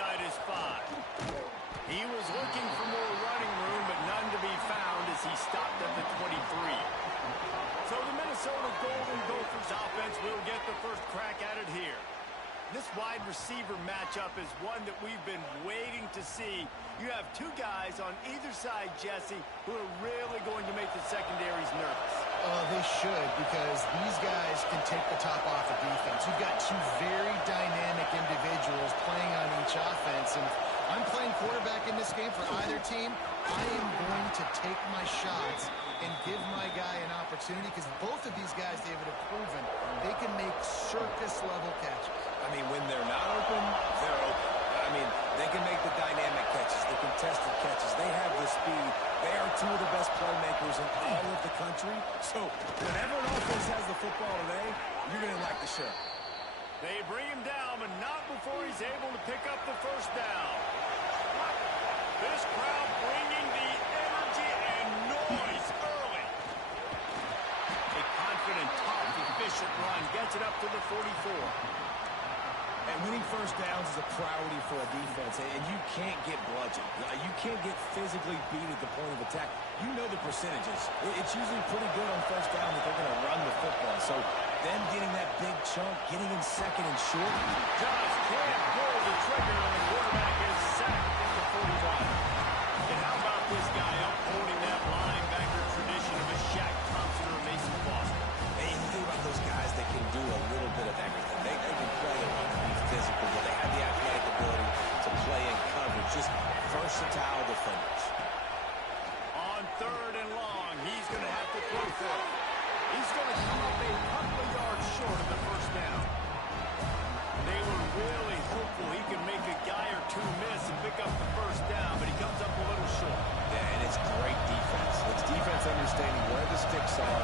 inside his 5. He was looking for more running room, but none to be found as he stopped at the 23. So the Minnesota Golden Gophers offense will get the first crack at it here. This wide receiver matchup is one that we've been waiting to see. You have two guys on either side, Jesse, who are really going to make the secondaries nervous. They should, because these guys can take the top off of defense. You've got two very dynamic individuals playing on each offense, and if I'm playing quarterback in this game for either team, I am going to take my shots and give my guy an opportunity, because both of these guys, David, have proven they can make circus-level catches. I mean, when they're not open, they're open. I mean, they can make the dynamic catches, the contested catches. They have the speed. They are two of the best playmakers in all of the country. So whenever an offense has the football today, you're going to like the show. They bring him down, but not before he's able to pick up the first down. This crowd bringing the energy and noise early. A confident, tough, efficient run gets it up to the 44. And winning first downs is a priority for a defense, and you can't get bludgeoned. You can't get physically beat at the point of attack. You know the percentages. It's usually pretty good on first down that they're going to run the football. So them getting that big chunk, getting in second and short. Just can't pull the trigger, and the quarterback is sacked at the 41. And how about this guy upholding that linebacker tradition of a Shaq Thompson or a Mason Foster? And you think about those guys that can do a little bit of everything. They can play and be physical, but they have the athletic ability to play in coverage. Just versatile defenders. On 3rd and long, he's going to have to throw for it. He's going to come up a couple of yards short of the first down. They were really hopeful he could make a guy or two miss and pick up the first down, but he comes up a little short. Yeah, and it's great defense. It's defense understanding where the sticks are,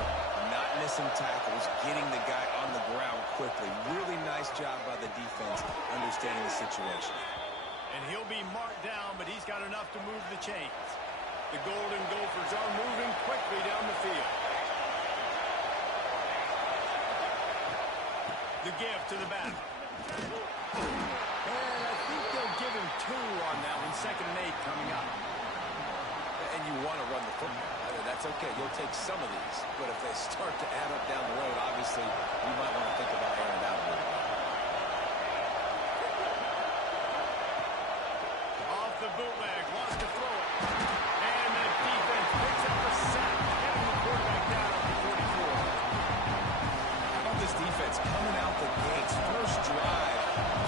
not missing tackles, getting the guy on the ground quickly. Really nice job by the defense understanding the situation. And he'll be marked down, but he's got enough to move the chains. The Golden Gophers are moving quickly down the field. The give to the back. And I think they'll give him 2 on that one. 2nd and 8 coming up. And you want to run the football. That's okay. You'll take some of these. But if they start to add up down the road, obviously, you might want to think about airing it out a little bit. Off the bootleg, wants to throw it. And the defense picks up a sack, getting the quarterback down at the 44. How about this defense coming out the gates, first drive,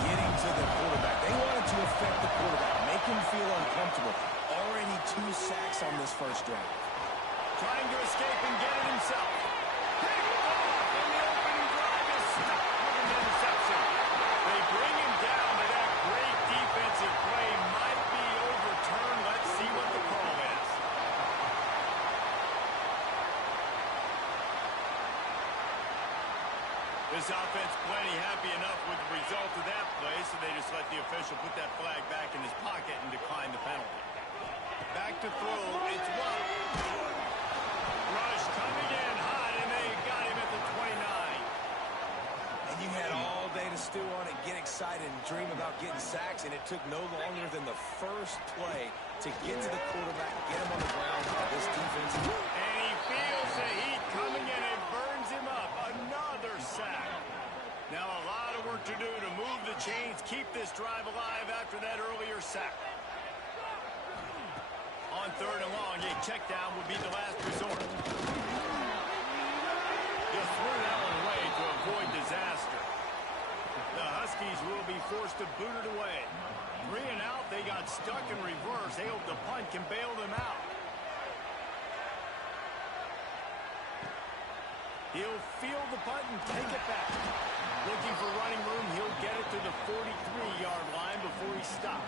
getting to the quarterback. They wanted to affect the quarterback, make him feel uncomfortable. Already 2 sacks on this first drive. Trying to escape and get it himself. Picked off, and the opening drive is stopped with an interception. They bring him down, but that great defensive play might be overturned. Let's see what the call is. This offense plenty happy enough with the result of that play, so they just let the official put that flag back in his pocket and decline the penalty. Back to throw, it's Watt. Rush coming in hot, and they got him at the 29. And you had all day to stew on it, get excited, and dream about getting sacks, and it took no longer than the first play to get to the quarterback, get him on the ground by this defense. And he feels the heat coming in and burns him up. Another sack. Now a lot of work to do to move the chains, keep this drive alive after that earlier sack. On 3rd and long, a check down would be the last resort. Just threw that one away to avoid disaster. The Huskies will be forced to boot it away. 3 and out, they got stuck in reverse. They hope the punt can bail them out. He'll field the punt and take it back. Looking for running room, he'll get it to the 43-yard line before he stops.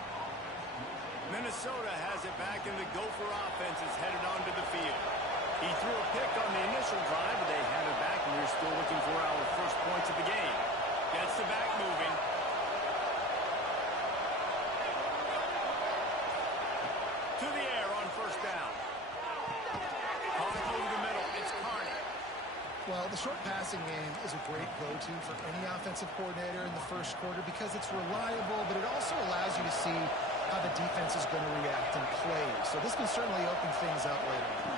Minnesota has it back, and the Gopher offense is headed onto the field. He threw a pick on the initial drive, but they have it back, and we're still looking for our first points of the game. Gets the back moving. To the air on first down. Caught over the middle. It's Carney. Well, the short passing game is a great go-to for any offensive coordinator in the first quarter because it's reliable, but it also allows you to see how the defense is going to react and play. So this can certainly open things up later on.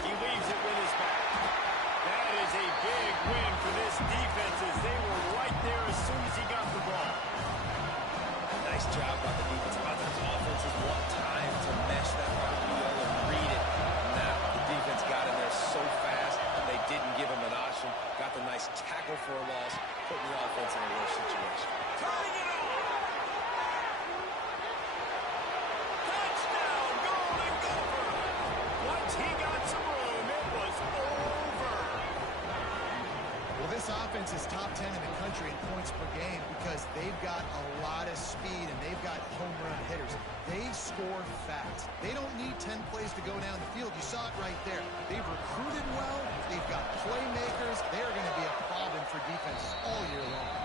He leaves it with his back. That is a big win for this defense as they were right there as soon as he got the ball. Nice job by the defense. A lot of times offenses want time to mesh that RPO and read it. Now the defense got in there so fast, they didn't give him an option. Got the nice tackle for a loss, putting the offense in a worse situation. Turning it on! Touchdown, Golden Gopher! Once he got some room, it was over. Well, this offense is top 10 in the country in points per game because they've got a lot of speed and they've got home run hitters. They score fast. They don't need 10 plays to go down the field. You saw it right there. They've recruited well. They've got playmakers. They're going to be a problem for defenses all year long.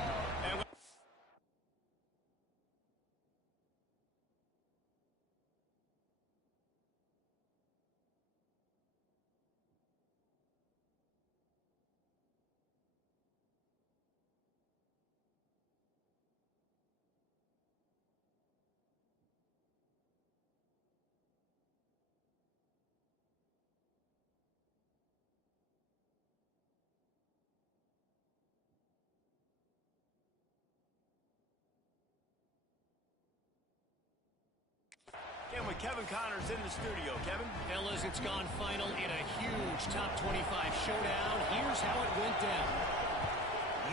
Again with Kevin Connors in the studio. Kevin? Fellas, it's gone final in a huge top 25 showdown. Here's how it went down.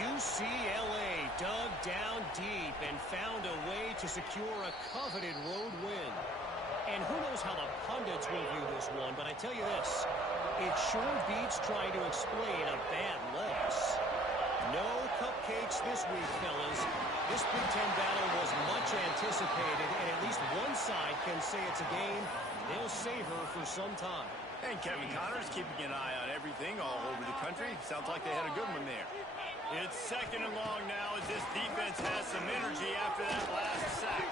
UCLA dug down deep and found a way to secure a coveted road win. And who knows how the pundits will view this one, but I tell you this, it sure beats trying to explain a bad loss. No cupcakes this week, fellas. This Big Ten battle was much anticipated, and at least one side can say it's a game they'll savor for some time. And Kevin Connors keeping an eye on everything all over the country. Sounds like they had a good one there. It's second and long now as this defense has some energy after that last sack.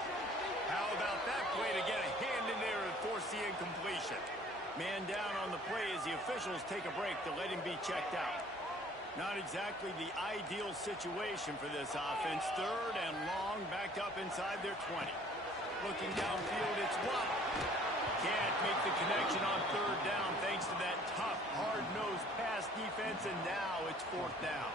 How about that play to get a hand in there and force the incompletion? Man down on the play as the officials take a break to let him be checked out. Not exactly the ideal situation for this offense. Third and long, backed up inside their 20. Looking downfield, it's Watt. Can't make the connection on third down thanks to that tough, hard-nosed pass defense, and now it's fourth down.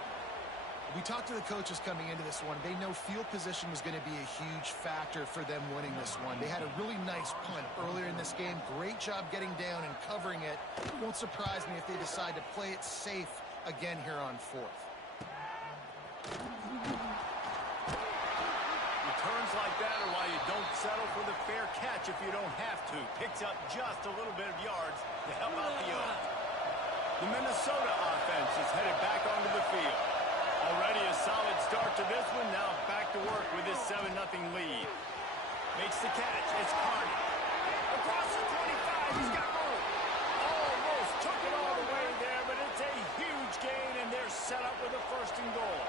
We talked to the coaches coming into this one. They know field position was going to be a huge factor for them winning this one. They had a really nice punt earlier in this game. Great job getting down and covering it. Won't surprise me if they decide to play it safe again here on fourth. Returns like that are why you don't settle for the fair catch if you don't have to. Picks up just a little bit of yards to help out the Oaks. The Minnesota offense is headed back onto the field. Already a solid start to this one. Now back to work with this 7-0 lead. Makes the catch. It's Carney. Across the 25. He's got room. Almost took it all the way there, but it's a huge gain, and they're set up with a first and goal.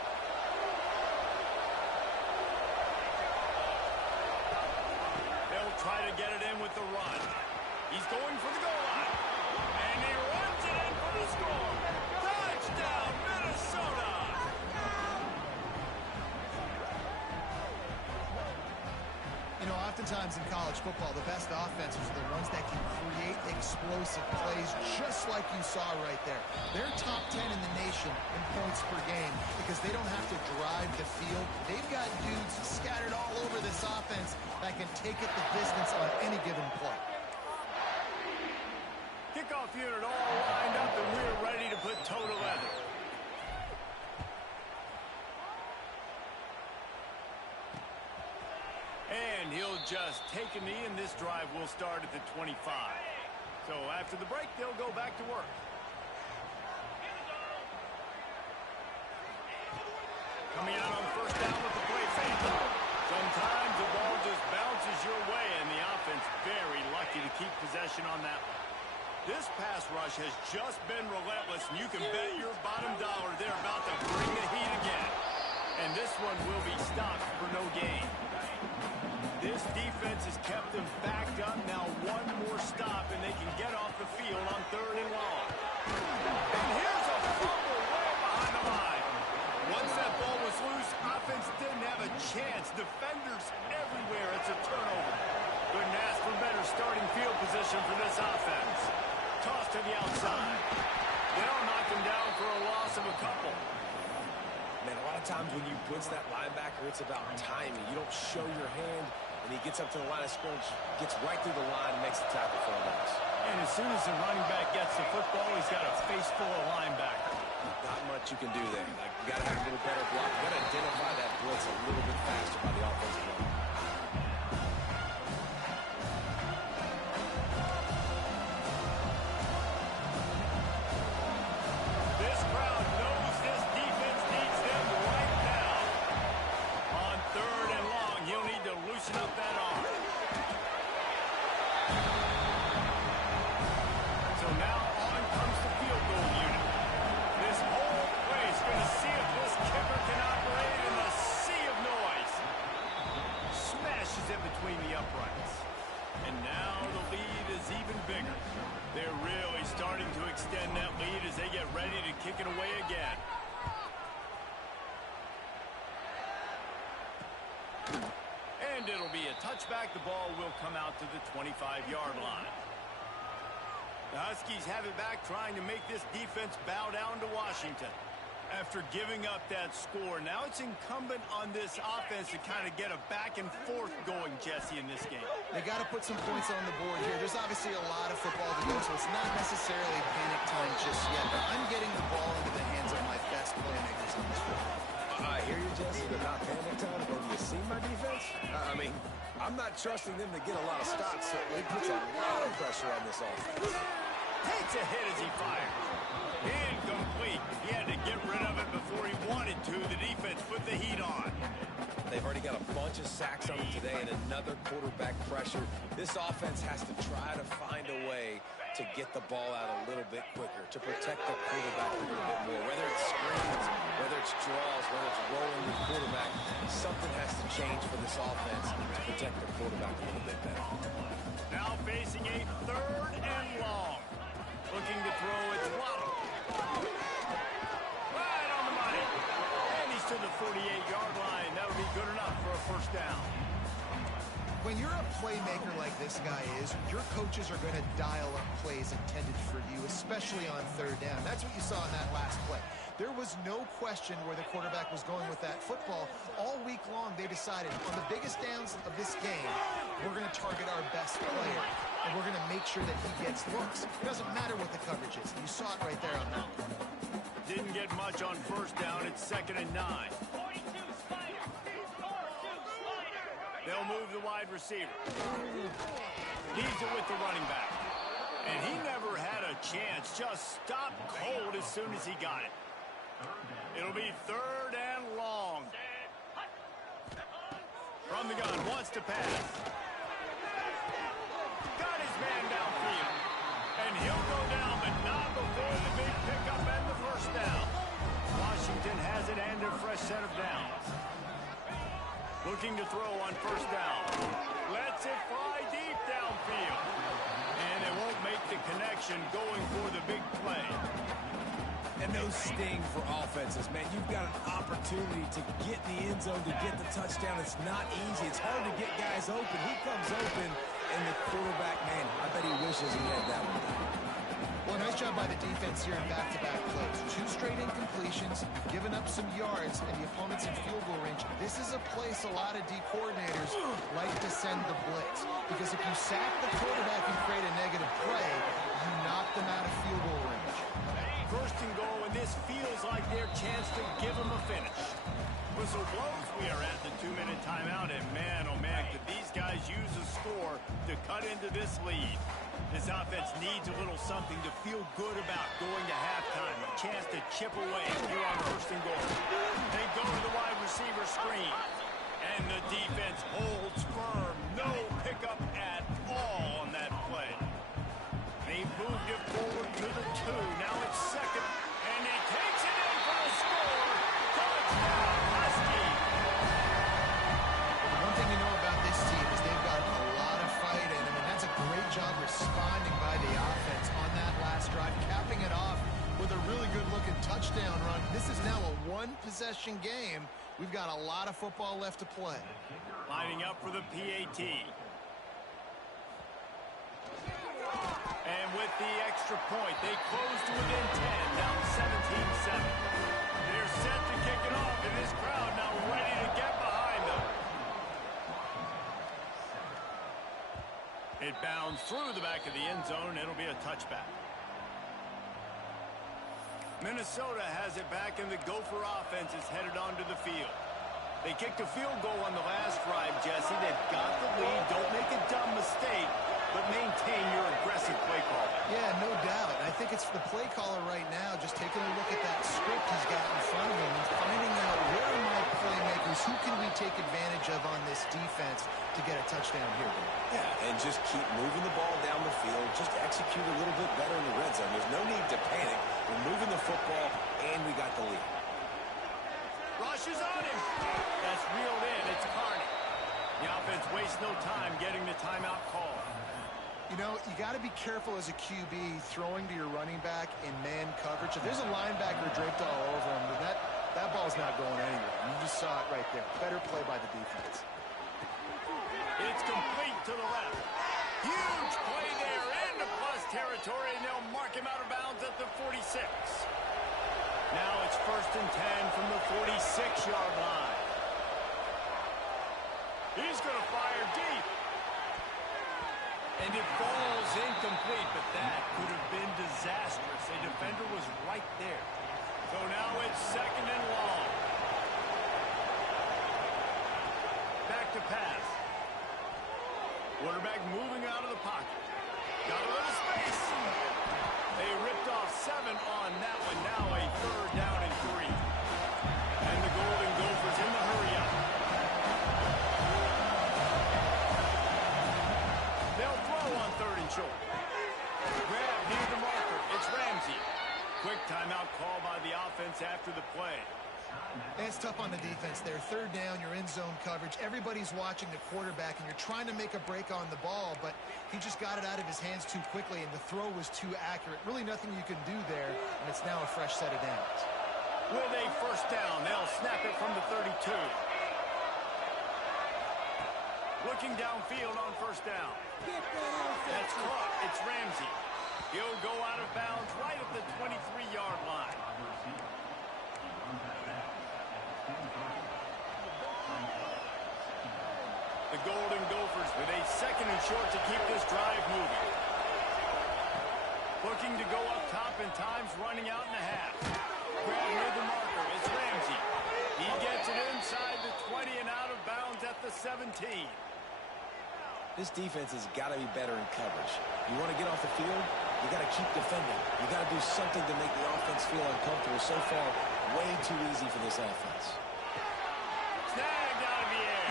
They'll try to get it in with the run. He's going for the goal line. And he runs it in for the score. Touchdown, Minnesota! You know, oftentimes in college football, the best offenses are the ones that can create explosive plays just like you saw right there. They're top 10 in the nation in points per game because they don't have to drive the field. They've got dudes scattered all over this offense that can take it the distance on any given play. Kickoff unit all lined up, and we're ready to put toe to leather. And he'll just take a knee, and this drive will start at the 25. So after the break, they'll go back to work. Coming out on first down with the play fake. Sometimes the ball just bounces your way, and the offense very lucky to keep possession on that one. This pass rush has just been relentless, and you can bet your bottom dollar they're about to bring the heat again. And this one will be stopped for no gain. This defense has kept them backed up. Now one more stop, and they can get off the field on third and long. And here's a fumble way behind the line. Once that ball was loose, offense didn't have a chance. Defenders everywhere. It's a turnover. Couldn't ask for better starting field position for this offense. Toss to the outside. They'll knock him down for a loss of a couple. Man, a lot of times when you blitz that linebacker, it's about timing. You don't show your hand, and he gets up to the line of scrimmage, gets right through the line, and makes the tackle for a loss. And as soon as the running back gets the football, he's got a face full of linebacker. Not much you can do there. Like, you got to have a little better block. You got to identify that blitz a little bit faster by the offensive line. This crowd knows this defense needs them right now. On 3rd and long, he'll need to loosen up that arm. So now on comes the field goal unit. This whole place going to see if this kicker can operate in the sea of noise. Smashes it between the uprights. And now the lead is even bigger. They're really starting to extend that lead as they get ready to kick it away again. And it'll be a touchback. The ball will come out to the 25-yard line. The Huskies have it back, trying to make this defense bow down to Washington. After giving up that score, now it's incumbent on this offense to kind of get a back and forth going, Jesse, in this game. They got to put some points on the board here. There's obviously a lot of football to go, so it's not necessarily panic time just yet, but I'm getting the ball into the hands of my best playmakers on this field. I hear you, Jesse, but not panic time. Have you seen my defense? I mean, I'm not trusting them to get a lot of stops, so it puts a lot of pressure on this offense. Takes a hit as he fires. Incomplete. He had to get rid of it before he wanted to. The defense put the heat on. They've already got a bunch of sacks on them today and another quarterback pressure. This offense has to try to find a way to get the ball out a little bit quicker, to protect the quarterback a little bit more. Whether it's screens, whether it's draws, whether it's rolling the quarterback, something has to change for this offense to protect the quarterback a little bit better. Now facing a 3rd and long. Looking to throw, it's Waddle. Right on the money. And he's to the 48-yard line. That'll be good enough for a first down. When you're a playmaker like this guy is, your coaches are going to dial up plays intended for you, especially on 3rd down. That's what you saw in that last play. There was no question where the quarterback was going with that football. All week long, they decided on the biggest downs of this game, we're going to target our best player, and we're going to make sure that he gets looks. It doesn't matter what the coverage is. You saw it right there on that. Didn't get much on 1st down. It's 2nd and 9. They'll move the wide receiver. Leaves it with the running back. And he never had a chance. Just stopped cold as soon as he got it. It'll be 3rd and long. From the gun, wants to pass. Got his man downfield. And he'll go down, but not before the big pickup and the first down. Washington has it and a fresh set of downs. Looking to throw on 1st down. Lets it fly deep downfield. And it won't make the connection going for the big play. And those sting for offenses, man. You've got an opportunity to get in the end zone, to get the touchdown. It's not easy. It's hard to get guys open. He comes open, and the quarterback, man, I bet he wishes he had that one. Well, nice job by the defense here in back-to-back plays. 2 straight incompletions, giving up some yards, and the opponent's in field goal range. This is a place a lot of D coordinators like to send the blitz. Because if you sack the quarterback and create a negative play, you knock them out of field goal range. 1st and goal, and this feels like their chance to give them a finish. Whistle blows. We are at the 2-minute timeout, and man, oh man, could these guys use a score to cut into this lead. This offense needs a little something to feel good about going to halftime. A chance to chip away here on 1st and goal. They go to the wide receiver screen. And the defense holds firm. No pickup at all on that play. They moved it forward to the 2. Now it's 2nd. And he takes it in for the score. Touchdown, Husky. One thing you know about this team is they've got a lot of fight in them, and that's a great job responding by the offense on that last drive, capping it off with a really good-looking one-possession game. We've got a lot of football left to play. Lining up for the PAT. And with the extra point, they close to within 10, down 17-7. They're set to kick it off, and this crowd now ready to get behind them. It bounds through the back of the end zone, and it'll be a touchback. Minnesota has it back, and the Gopher offense is headed onto the field. They kicked a field goal on the last drive, Jesse. They've got the lead. Don't make a dumb mistake, but maintain your aggressive play call. Yeah, no doubt. I think it's the play caller right now just taking a look at that script he's got in front of him and finding out where are my playmakers, who can we take advantage of on this defense to get a touchdown here. Yeah, and just keep moving the ball down the field. Just execute a little bit better in the red zone. There's no need to panic. We're moving the football, and we got the lead. Rush is on him. That's reeled in. It's Carney. The offense wastes no time getting the timeout call. You know, you got to be careful as a QB throwing to your running back in man coverage. If there's a linebacker draped all over him, then that ball's not going anywhere. You just saw it right there. Better play by the defense. It's complete to the left. Huge play there into plus territory, and they'll mark him out of bounds at the 46. Now it's 1st and 10 from the 46-yard line. He's going to fire deep. And it falls incomplete, but that could have been disastrous. A defender was right there. So now it's 2nd and long. Back to pass. Quarterback moving out of the pocket. Got a little space. They ripped off 7 on that one. Now a 3rd down and 3. And the Golden Gophers in the hurry-up. They'll throw on 3rd and short. Grab near the marker. It's Ramsey. Quick timeout call by the offense after the play. And it's tough on the defense there. 3rd down, you're in zone coverage. Everybody's watching the quarterback, and you're trying to make a break on the ball, but he just got it out of his hands too quickly, and the throw was too accurate. Really nothing you can do there, and it's now a fresh set of downs. With a 1st down, they'll snap it from the 32. Looking downfield on 1st down. That's caught. It's Ramsey. He'll go out of bounds right at the 23-yard line. The Golden Gophers with a 2nd and short to keep this drive moving. Looking to go up top, and time's running out in the half. Grab near the marker. It's Ramsey. He gets it inside the 20 and out of bounds at the 17. This defense has got to be better in coverage. You want to get off the field, you got to keep defending. You got to do something to make the offense feel uncomfortable. So far, way too easy for this offense. Snagged out of the air.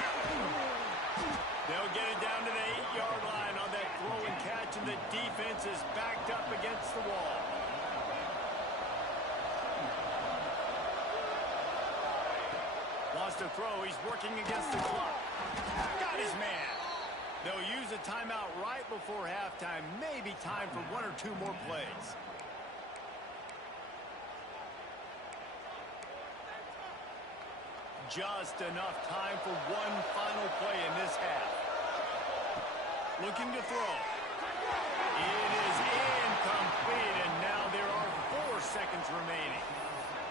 They'll get it down to the 8-yard line on that throw and catch, and the defense is backed up against the wall. Lost a throw. He's working against the clock. Got his man. They'll use a timeout right before halftime. Maybe time for 1 or 2 more plays. Just enough time for one final play in this half. Looking to throw. It is incomplete, and now there are 4 seconds remaining.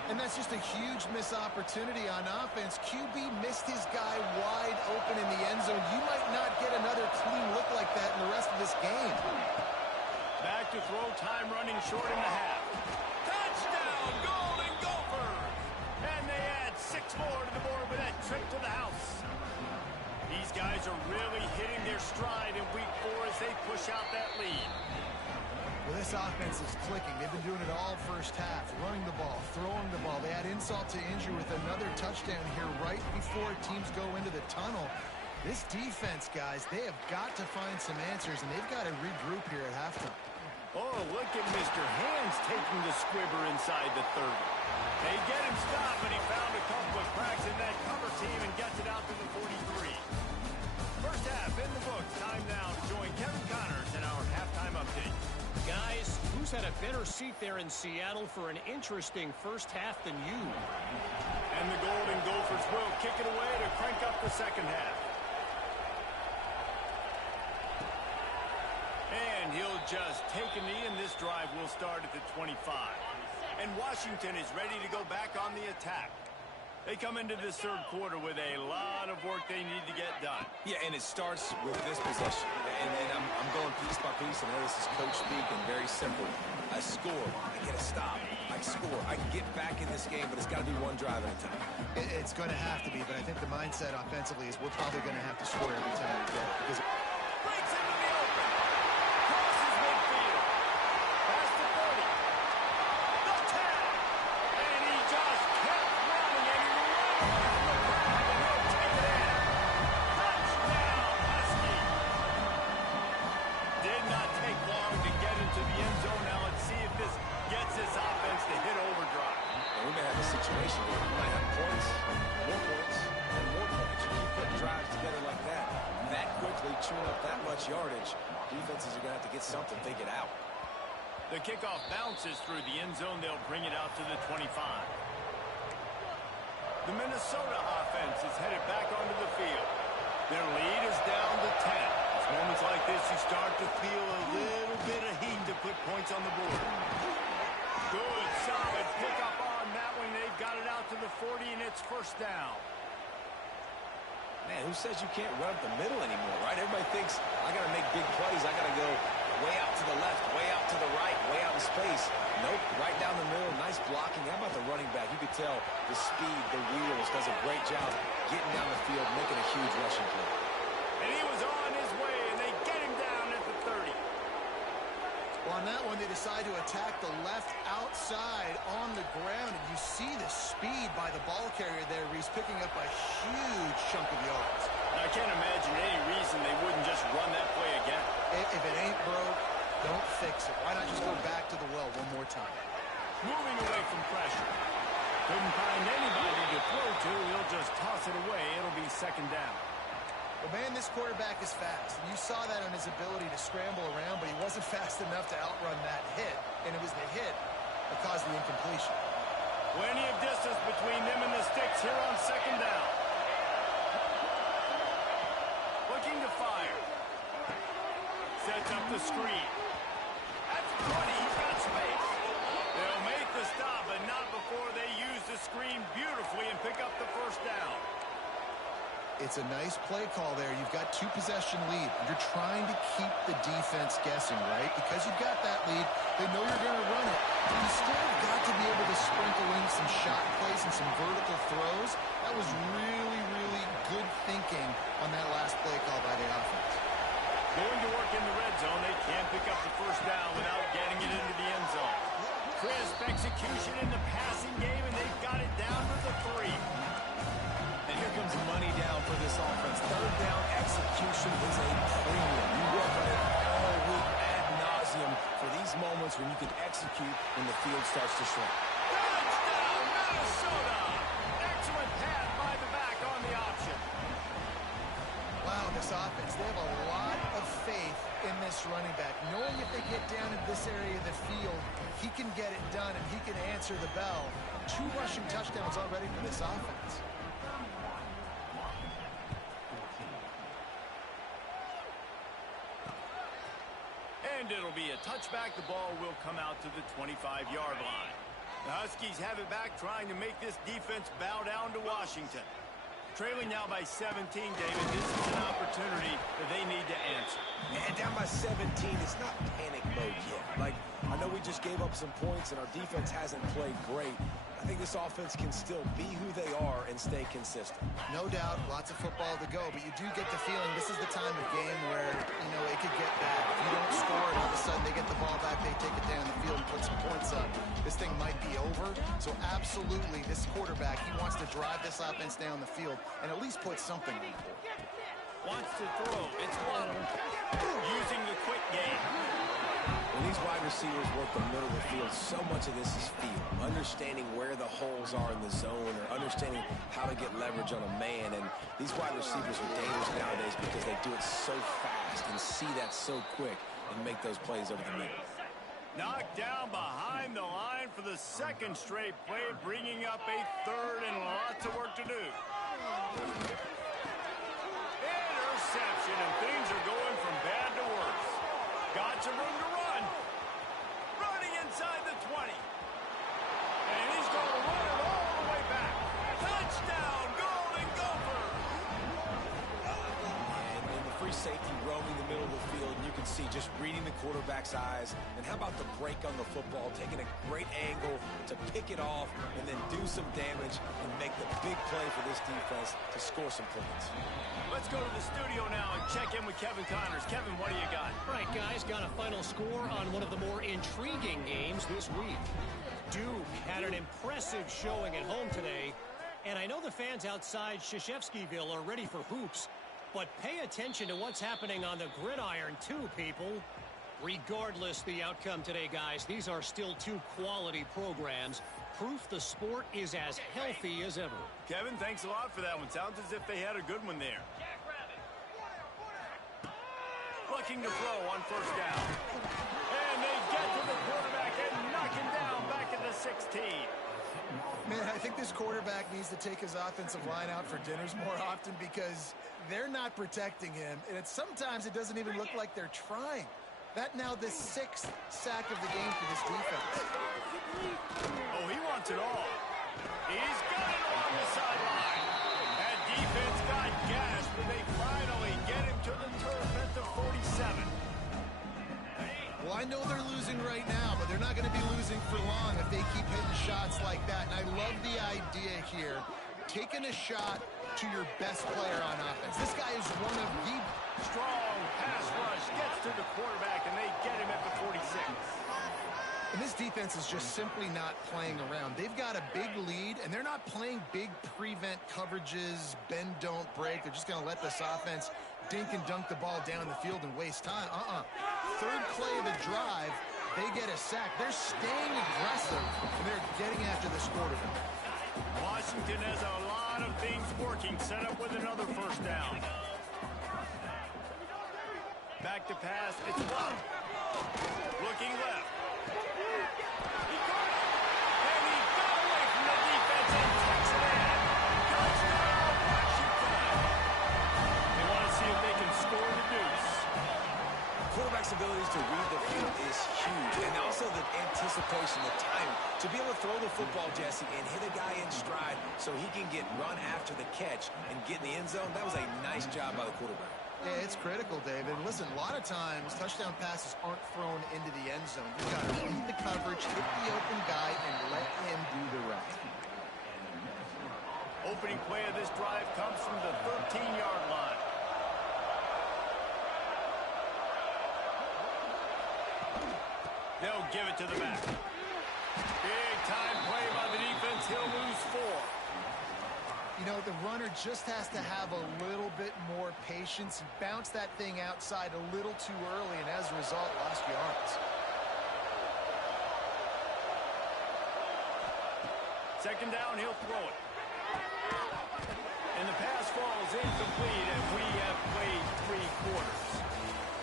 And that's just a huge missed opportunity on offense. QB missed his guy wide open in the end zone. You might not get another clean look like that in the rest of this game. Back to throw, time running short in the half. Touchdown, Golden Gophers! And they add 6 more to the board with that trip to the house. These guys are really hitting their stride in week 4 as they push out that lead. Well, this offense is clicking. They've been doing it all first half, running the ball, throwing the ball. They add insult to injury with another touchdown here right before teams go into the tunnel. This defense, guys, they have got to find some answers, and they've got to regroup here at halftime. Oh, look at Mr. Hands taking the squibber inside the 30. They get him stopped, but he found a couple of cracks in that cover team and gets it out to the 43. First half in the books. Time now to join Kevin Connors in our halftime update. Guys, who's had a better seat there in Seattle for an interesting first half than you? And the Golden Gophers will kick it away to crank up the second half. And he'll just take a knee, and this drive will start at the 25. And Washington is ready to go back on the attack. They come into this third quarter with a lot of work they need to get done. Yeah, and it starts with this possession. And I'm going piece by piece. I know this is coach speak and very simple. I score. I get a stop. I score. I can get back in this game, but it's got to be one drive at a time. It's going to have to be, but I think the mindset offensively is we're probably going to have to score every time we get it. Because Breaks into the open. Crosses midfield. Past the 30. The 10. And he just kept running, and he runs into the crowd, and he'll take it in. Touchdown, Husky. Did not take long to get into the end zone. Now let's see if this gets this offense to hit overdrive. And we may have a situation where we might have points, and more points. You keep putting drives together like that quickly, chewing up that much yardage, defenses are going to have to get something figured out. The kickoff bounces through the end zone. They'll bring it out to the 25. The Minnesota offense is headed back onto the field. Their lead is down to 10. It's moments like this you start to feel a little bit of heat to put points on the board. Good, solid pickup on that one. They've got it out to the 40, and it's first down. Man, who says you can't run up the middle anymore, right? Everybody thinks, I got to make big plays. I got to go way out to the left, way out to the right, way out in space. Nope, right down the middle. Nice blocking. How about the running back? You could tell the speed, the wheels, does a great job getting down the field, making a huge rushing play. And he was on his way, and they get him down at the 30. well, on that one, they decide to attack the left outside on the ground, and you see the speed by the ball carrier there. He's picking up a huge chunk of yards. I can't imagine any reason they wouldn't just run that play again. If it ain't broke, don't fix it. Why not just go back to the well one more time? Moving away from pressure. Couldn't find anybody to throw to. He'll just toss it away. It'll be second down. Well, man, this quarterback is fast. And you saw that on his ability to scramble around, but he wasn't fast enough to outrun that hit. And it was the hit that caused the incompletion. Plenty of distance between them and the sticks here on second down. Looking to fire. Sets up the screen. That's 20. He's got space. They'll make the stop, but not before they use the screen beautifully and pick up the first down. It's a nice play call there. You've got 2-possession lead. You're trying to keep the defense guessing, right? Because you've got that lead, they know you're going to run it. You still got to be able to sprinkle in some shot plays and some vertical throws. That was really, really good thinking on that last play call by the offense. Going to work in the red zone. They can't pick up the first down without getting it into the end zone. Crisp execution in the passing game, and they've got it down to the 3. And here comes money down for this offense. Third down execution is a premium. You work on it all week ad nauseum for these moments when you can execute when the field starts to shrink. Touchdown, Minnesota! Excellent pass by the back on the option. Wow, this offense, they have a lot of faith in this running back. Knowing if they get down in this area of the field, he can get it done and he can answer the bell. 2 rushing touchdowns already for this offense. And it'll be a touchback. The ball will come out to the 25-yard line. The Huskies have it back, trying to make this defense bow down to Washington. Trailing now by 17, David. This is an opportunity that they need to answer. And down by 17, it's not panic mode yet. Like, I know we just gave up some points and our defense hasn't played great. I think this offense can still be who they are and stay consistent. No doubt, lots of football to go, but you do get the feeling this is the time of game where, you know, it could get bad. If you don't score and all of a sudden they get the ball back, they take it down the field and put some points up, this thing might be over. So absolutely, this quarterback, he wants to drive this offense down the field and at least put something on the board. Wants to throw. It's waddled. Using the quick game. When these wide receivers work the middle of the field, so much of this is feel. Understanding where the holes are in the zone or understanding how to get leverage on a man. And these wide receivers are dangerous nowadays because they do it so fast and see that so quick and make those plays over the middle. Knocked down behind the line for the second straight play, bringing up a third and lots of work to do. Interception, and things are going from bad to worse. Got some room to run. Running inside the 20. And he's going to run it all the way back. Touchdown, Golden Gophers! And the free safety roaming the middle of the field, and you can see just reading the quarterback's eyes. And how about the break on the football, taking a great angle to pick it off and then do some damage and make the big play for this defense to score some points. Let's go to the studio now and check in with Kevin Connors. Kevin, what do you got? All right, guys, got a final score on one of the more intriguing games this week. Duke had an impressive showing at home today, and I know the fans outside Krzyzewskiville are ready for hoops, but pay attention to what's happening on the gridiron too, people. Regardless the outcome today, guys, these are still two quality programs. Proof the sport is as healthy as ever. Kevin, thanks a lot for that one. Sounds as if they had a good one there. Looking to throw on first down. And they get to the quarterback and knock him down back at the 16. Man, I think this quarterback needs to take his offensive line out for dinners more often because they're not protecting him. And sometimes it doesn't even look like they're trying. That now the 6th sack of the game for this defense. Oh, he wants it all. He's got it along the sideline. That defense got gas, but they finally get him to the turf at the 47. Well, I know they're losing right now, but they're not going to be losing for long if they keep hitting shots like that. And I love the idea here, taking a shot to your best player on offense. This guy is one of the strong pass rush, gets to the quarterback, and they get him at the 46. And this defense is just simply not playing around. They've got a big lead, and they're not playing big prevent coverages, bend, don't break. They're just going to let this offense dink and dunk the ball down the field and waste time. Third play of the drive, they get a sack. They're staying aggressive, and they're getting after this quarterback. Washington has a lot of things working. Set up with another first down. Back to pass. It's blocked. Looking left. He caught it. And he got away from the defense and takes it in. Touchdown, Washington. They want to see if they can score the deuce. Quarterback's abilities to read the field is huge. And also the anticipation, the time to be able to throw the football, Jesse, and hit a guy in stride so he can get run after the catch and get in the end zone. That was a nice job by the quarterback. Yeah, it's critical, David. Listen, a lot of times touchdown passes aren't thrown into the end zone. You've got to read the coverage, hit the open guy, and let him do the rest. Opening play of this drive comes from the 13-yard line. They'll give it to the back. Big time play by the defense. He'll lose 4. You know, the runner just has to have a little bit more patience. He bounced that thing outside a little too early, and as a result, lost yards. Second down, he'll throw it. And the pass falls incomplete, and we have played 3 quarters.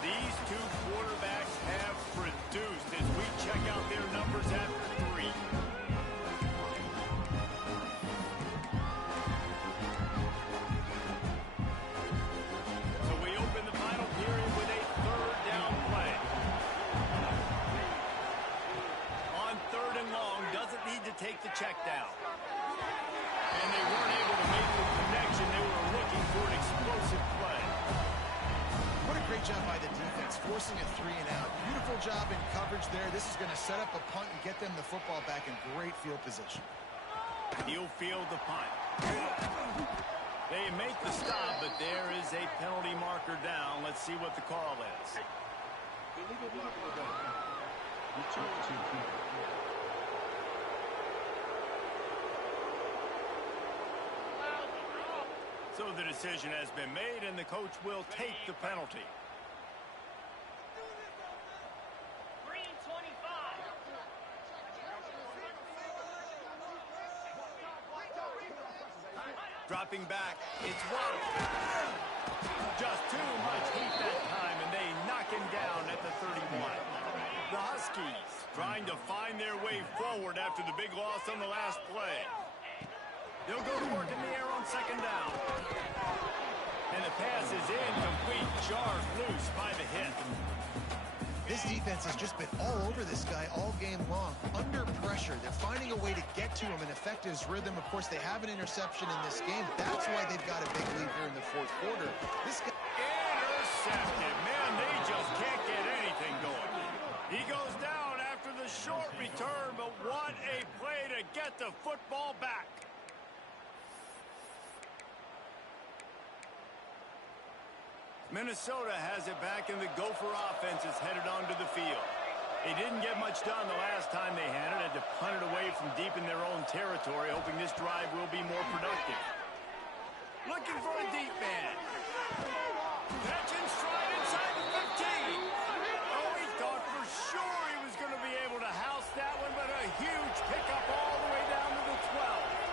These two quarterbacks have produced as we check out their numbers after 3. So we open the final period with a third down play. On third and long, doesn't need to take the check down. And they weren't able to make the connection. They were looking for an explosive play. What a great job by the defense, forcing a 3 and out. Beautiful job in coverage there. This is going to set up a punt and get them the football back in great field position. He'll field the punt. They make the stop, but there is a penalty marker down. Let's see what the call is. So the decision has been made, and the coach will take the penalty. Green 25. Dropping back, it's one. Just too much heat that time, and they knock him down at the 31. The Huskies trying to find their way forward after the big loss on the last play. They'll go to work in the air on second down. And the pass is incomplete, jarred loose by the hit. This defense has just been all over this guy all game long. Under pressure, they're finding a way to get to him and affect his rhythm. Of course, they have an interception in this game. That's why they've got a big lead here in the fourth quarter. This guy... Intercepted. Man, they just can't get anything going. He goes down after the short return, but what a play to get the football back. Minnesota has it back, and the Gopher offense is headed onto the field. They didn't get much done the last time they had to punt it away from deep in their own territory, hoping this drive will be more productive. Looking for a deep man. Catch and stride inside the 15. Oh, he thought for sure he was going to be able to house that one, but a huge pickup all the way down to the 12.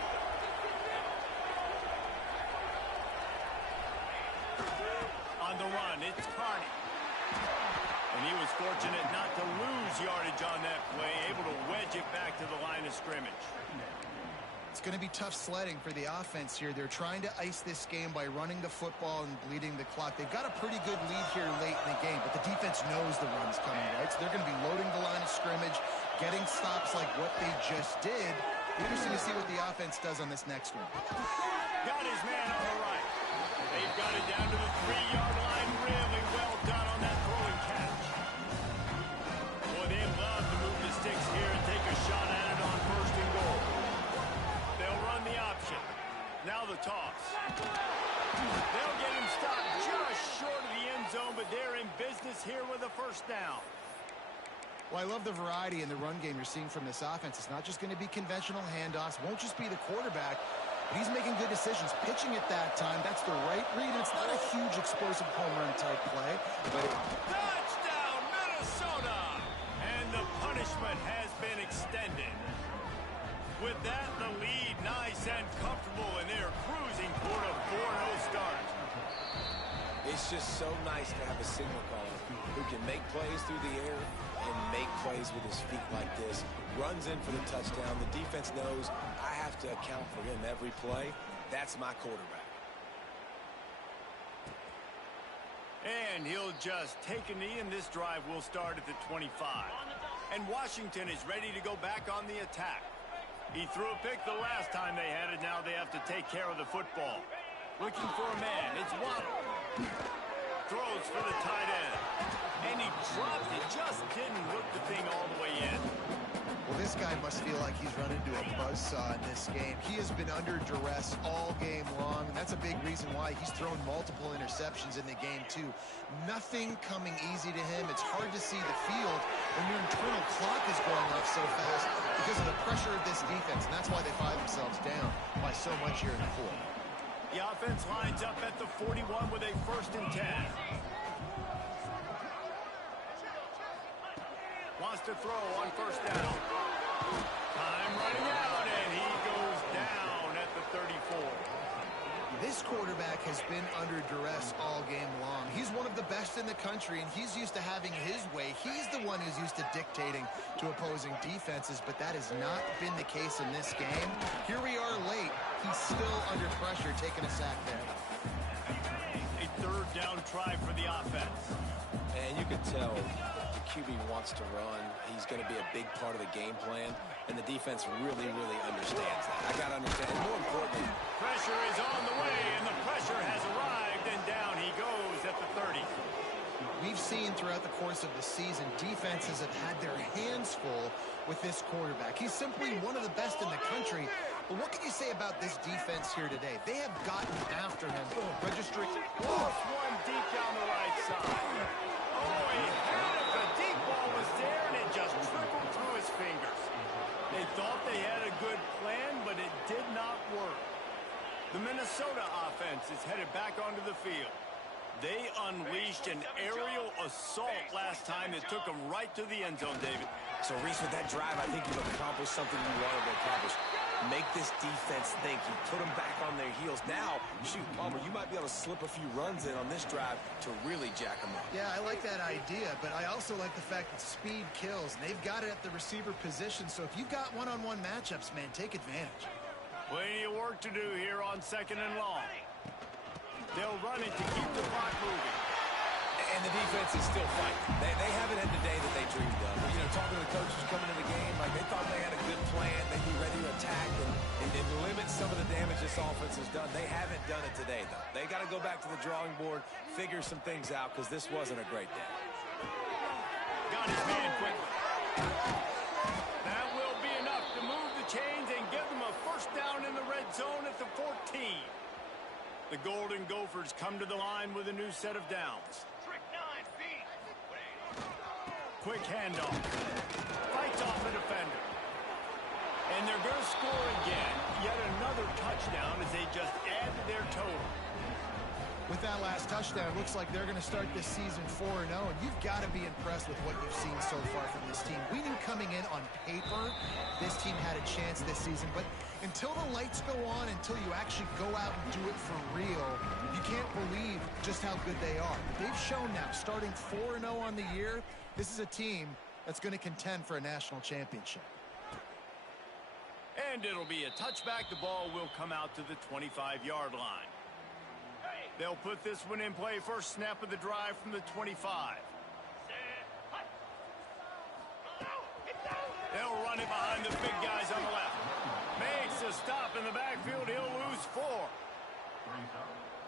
On the run, it's Carney. And he was fortunate not to lose yardage on that play, able to wedge it back to the line of scrimmage. It's going to be tough sledding for the offense here. They're trying to ice this game by running the football and bleeding the clock. They've got a pretty good lead here late in the game, but the defense knows the run's coming, right? So they're going to be loading the line of scrimmage, getting stops like what they just did. Interesting to see what the offense does on this next one. Got his man on the right. They've got it down to the 3-yard line. Really well done on that throwing catch. Boy, they love to move the sticks here and take a shot at it on first and goal. They'll run the option. Now the toss. They'll get him stopped just short of the end zone, but they're in business here with a first down. Well, I love the variety in the run game you're seeing from this offense. It's not just going to be conventional handoffs. Won't just be the quarterback. He's making good decisions, pitching at that time. That's the right read. It's not a huge explosive home run type play. But Touchdown, Minnesota! And the punishment has been extended. With that, the lead nice and comfortable, and they're cruising toward a 4-0 start. It's just so nice to have a signal caller who can make plays through the air and make plays with his feet like this. Runs in for the touchdown. The defense knows I have to account for him every play. That's my quarterback. And he'll just take a knee, and this drive will start at the 25. And Washington is ready to go back on the attack. He threw a pick the last time they had it. Now they have to take care of the football. Looking for a man. It's Waddle. Throws for the tight end. And he dropped it. Just didn't hook the thing all the way in. well, this guy must feel like he's run into a buzzsaw in this game. He has been under duress all game long, and that's a big reason why he's thrown multiple interceptions in the game, too. Nothing coming easy to him. It's hard to see the field when your internal clock is going off so fast because of the pressure of this defense, and that's why they find themselves down by so much here in the fourth. The offense lines up at the 41 with a 1st and 10. Wants to throw on 1st down. Time running out, and he goes down at the 34. This quarterback has been under duress all game long. He's one of the best in the country, and he's used to having his way. He's the one who's used to dictating to opposing defenses, but that has not been the case in this game. Here we are late. He's still under pressure, taking a sack there. A 3rd down try for the offense. And you can tell the QB wants to run. He's going to be a big part of the game plan, and the defense really, really understands that. I got to understand. And more importantly, pressure is on the way, and the pressure has arrived, and down he goes at the 30. We've seen throughout the course of the season, defenses have had their hands full with this quarterback. He's simply one of the best in the country. But what can you say about this defense here today? They have gotten after him, registering. Lost one deep down the right side. Oh, he had it. The deep ball was there, and it just trickled through his fingers. They thought they had a good plan, but it did not work. The Minnesota offense is headed back onto the field. They unleashed an aerial assault last time that took them right to the end zone, David. so Reese, with that drive, I think you've accomplished something you wanted to accomplish. make this defense think. He put them back on their heels. Now, shoot, Palmer, you might be able to slip a few runs in on this drive to really jack them up. Yeah, I like that idea, but I also like the fact that speed kills. And they've got it at the receiver position, so if you've got one-on-one matchups, man, take advantage. Plenty of work to do here on 2nd and long. They'll run it to keep the clock moving. And the defense is still fighting. They haven't had the day that they dreamed of. You know, talking to the coaches coming into the game, like they thought they had a good plan. They'd be ready to attack and limit some of the damage this offense has done. They haven't done it today, though. They got to go back to the drawing board, figure some things out, because this wasn't a great day. Got his man quickly. That will be enough to move the chains and give them a first down in the red zone at the 14. The Golden Gophers come to the line with a new set of downs. Quick handoff. Fights off the defender. And they're going to score again. Yet another touchdown as they just add to their total. With that last touchdown, it looks like they're going to start this season 4-0, and you've got to be impressed with what you've seen so far from this team. We knew coming in on paper, this team had a chance this season, but until the lights go on, until you actually go out and do it for real, you can't believe just how good they are. But they've shown now, starting 4-0 on the year, this is a team that's going to contend for a national championship. And it'll be a touchback. The ball will come out to the 25-yard line. They'll put this one in play. First snap of the drive from the 25. They'll run it behind the big guys on the left. Makes a stop in the backfield. He'll lose 4.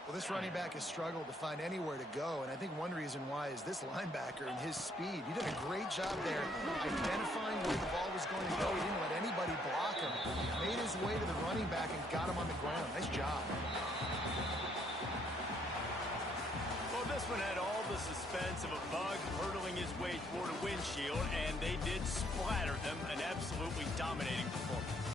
Well, this running back has struggled to find anywhere to go, and I think one reason why is this linebacker and his speed. He did a great job there identifying where the ball was going to go. He didn't let anybody block him. Made his way to the running back and got him on the ground. Nice job. Well, this one had all the suspense of a bug hurtling his way toward a windshield, and they did splatter them. An absolutely dominating performance.